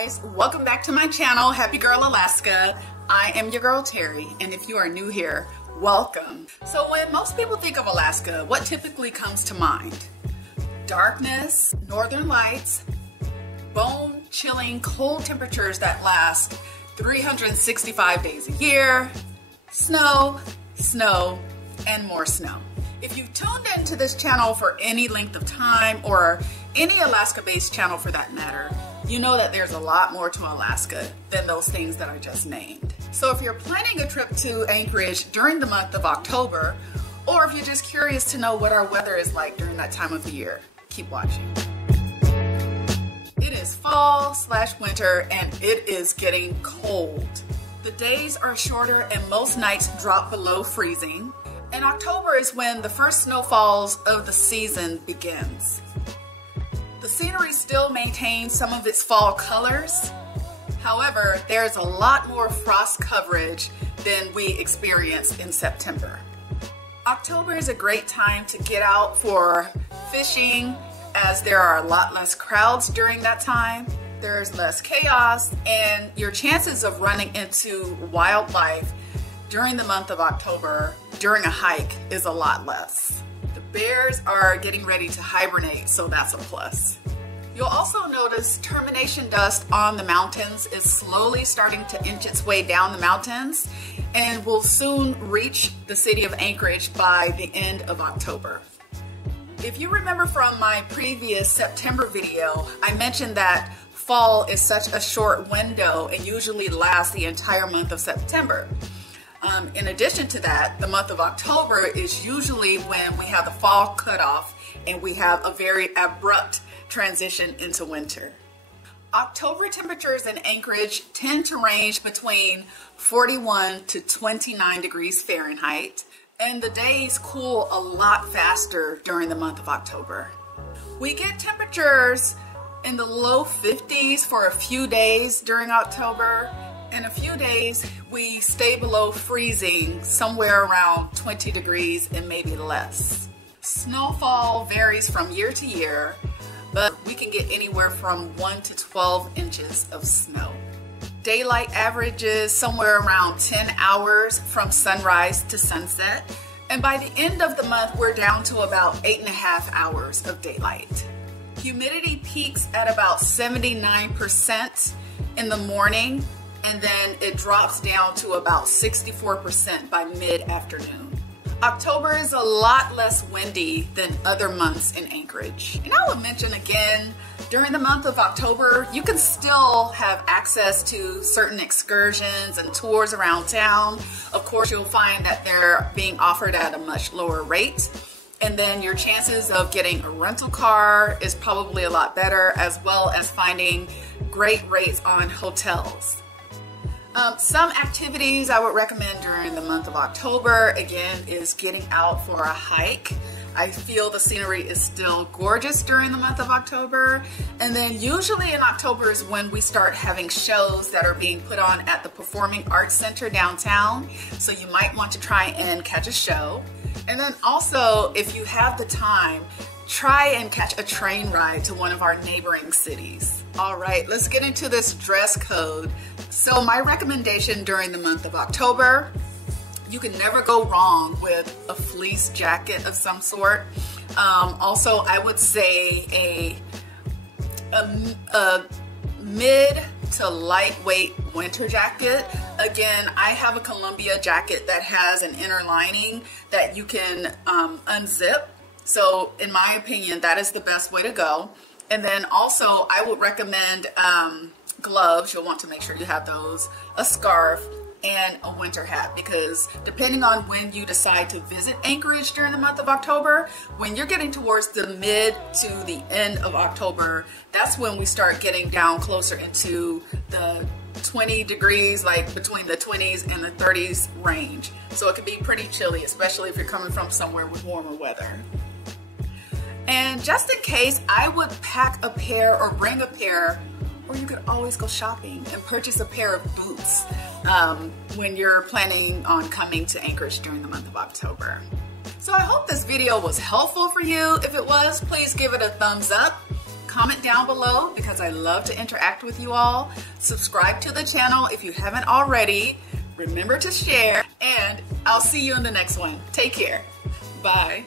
guys, welcome back to my channel, Happy Girl Alaska. I am your girl Terry, and if you are new here, welcome. So when most people think of Alaska, what typically comes to mind? Darkness, northern lights, bone-chilling cold temperatures that last 365 days a year, snow, snow, and more snow. If you've tuned into this channel for any length of time, or any Alaska-based channel for that matter, you know that there's a lot more to Alaska than those things that I just named. So if you're planning a trip to Anchorage during the month of October, or if you're just curious to know what our weather is like during that time of the year, keep watching. It is fall/winter and it is getting cold. The days are shorter and most nights drop below freezing. And October is when the first snowfalls of the season begins. The scenery still maintains some of its fall colors. However, there's a lot more frost coverage than we experienced in September. October is a great time to get out for fishing, as there are a lot less crowds during that time. There's less chaos, and your chances of running into wildlife during the month of October during a hike is a lot less. The bears are getting ready to hibernate, so that's a plus. You'll also notice termination dust on the mountains is slowly starting to inch its way down the mountains and will soon reach the city of Anchorage by the end of October. If you remember from my previous September video, I mentioned that fall is such a short window and usually lasts the entire month of September. In addition to that, the month of October is usually when we have the fall cutoff and we have a very abrupt transition into winter. October temperatures in Anchorage tend to range between 41 to 29 degrees Fahrenheit, and the days cool a lot faster during the month of October. We get temperatures in the low 50s for a few days during October. In a few days, we stay below freezing, somewhere around 20 degrees and maybe less. Snowfall varies from year to year, but we can get anywhere from 1 to 12 inches of snow. Daylight averages somewhere around 10 hours from sunrise to sunset, and by the end of the month, we're down to about 8.5 hours of daylight. Humidity peaks at about 79% in the morning, and then it drops down to about 64% by mid-afternoon. October is a lot less windy than other months in Anchorage. And I will mention again, during the month of October, you can still have access to certain excursions and tours around town. Of course, you'll find that they're being offered at a much lower rate. And then your chances of getting a rental car is probably a lot better, as well as finding great rates on hotels. Some activities I would recommend during the month of October, again, is getting out for a hike. I feel the scenery is still gorgeous during the month of October. And then usually in October is when we start having shows that are being put on at the Performing Arts Center downtown. So you might want to try and catch a show. And then also, if you have the time, try and catch a train ride to one of our neighboring cities. All right, let's get into this dress code. So my recommendation during the month of October, you can never go wrong with a fleece jacket of some sort. Also, I would say a mid to lightweight winter jacket. Again, I have a Columbia jacket that has an inner lining that you can unzip. So in my opinion, that is the best way to go. And then also I would recommend gloves. You'll want to make sure you have those, a scarf, and a winter hat, because depending on when you decide to visit Anchorage during the month of October, when you're getting towards the mid to the end of October, that's when we start getting down closer into the 20 degrees, like between the 20s and the 30s range. So it can be pretty chilly, especially if you're coming from somewhere with warmer weather. And just in case, I would pack a pair or bring a pair, or you could always go shopping and purchase a pair of boots when you're planning on coming to Anchorage during the month of October. So I hope this video was helpful for you. If it was, please give it a thumbs up. Comment down below because I love to interact with you all. Subscribe to the channel if you haven't already. Remember to share, and I'll see you in the next one. Take care. Bye.